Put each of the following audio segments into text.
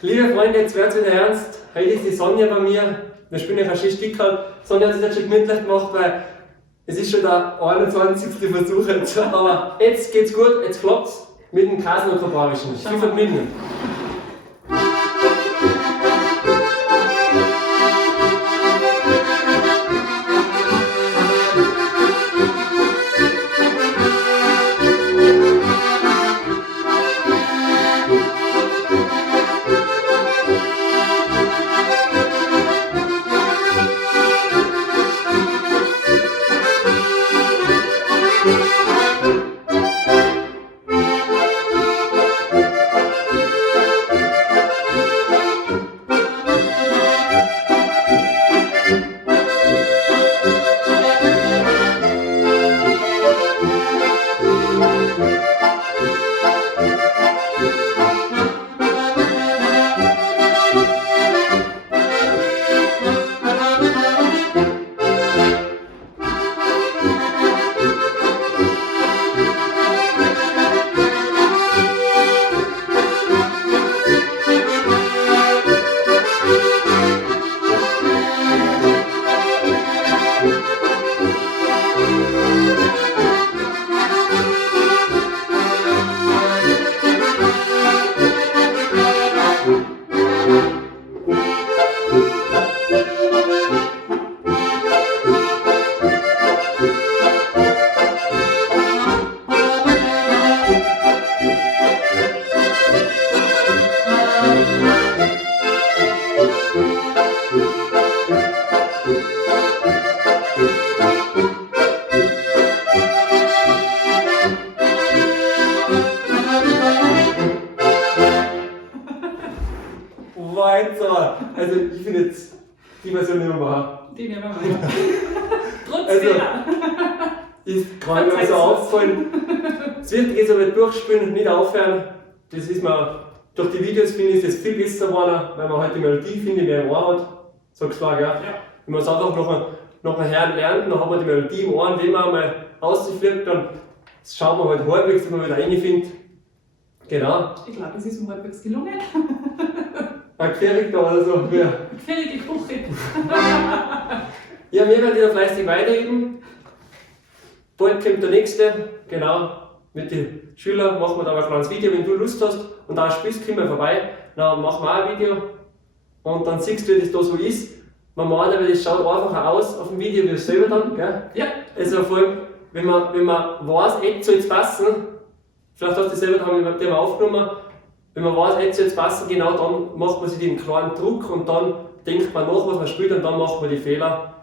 Liebe Freunde, jetzt wird's wieder ernst. Heute ist die Sonja bei mir. Wir spielen ja ein Stickerl. Sonja hat sich das schon gemütlich gemacht, weil es ist schon der 21. Versuch jetzt. Aber jetzt geht's gut, jetzt klappt's mit dem Kasno-Kobarischen. Viel Vergnügen. Weiter! Also ich finde jetzt die Version nicht mehr machen. Die nehmen wir mal. Trotz Also, Fehler. ist gerade mir so aufgefallen. Das Wichtige ist aber durchspielen, nicht aufhören. Das ist mir, durch die Videos finde ich das viel besser geworden, weil man halt die Melodie, finde ich, mehr im Ohr hat. Sagst du auch, gell? Ja. Wenn man es einfach noch ein Hören lernt, dann hat man die Melodie im Ohr, und wenn man mal ausfliegt, dann schaut man halt halbwegs, wenn man wieder reinfindet. Genau. Ich glaube, es ist mir halbwegs gelungen. Ein Gefährlich da oder so. Ja. Gefällige Küche. Ja, wir werden wieder fleißig weiterüben. Bald kommt der nächste, genau, mit den Schülern machen wir da ein kleines Video, wenn du Lust hast und auch spielst, komm mal vorbei, dann machen wir auch ein Video und dann siehst du, wie das da so ist. Normalerweise schaut einfach aus auf dem Video wie es selber dann, gell? Ja. Also vor allem, wenn man weiß, jetzt soll es passen, vielleicht hast du das selber mit dem aufgenommen, wenn man weiß, jetzt soll es passen, genau dann macht man sich den kleinen Druck und dann denkt man nach, was man spielt und dann macht man die Fehler.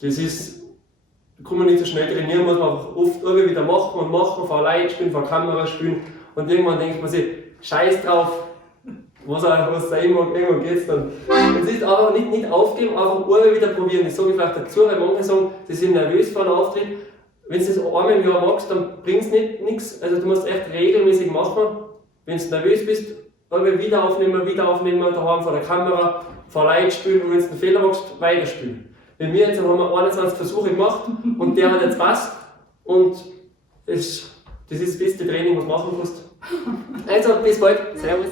Das ist, da kann man nicht so schnell trainieren, muss man einfach oft immer wieder machen, vor Leid spielen, vor Kamera spielen und irgendwann denkt man sich, scheiß drauf, was sein mag, irgendwann geht's dann. Es ist aber nicht aufgeben, einfach immer wieder probieren. Das sage ich vielleicht dazu, weil manche sagen, sie sind nervös vor einem Auftritt. Wenn du das einmal im Jahr magst, dann bringt es nichts. Also du musst echt regelmäßig machen. Wenn du nervös bist, wieder aufnehmen, daheim vor der Kamera, vor Leid spielen und wenn du einen Fehler machst, weiterspielen. Bei mir jetzt haben wir 21 Versuche gemacht und der hat jetzt passt und das ist das beste Training, was du machen kannst. Also bis bald, servus.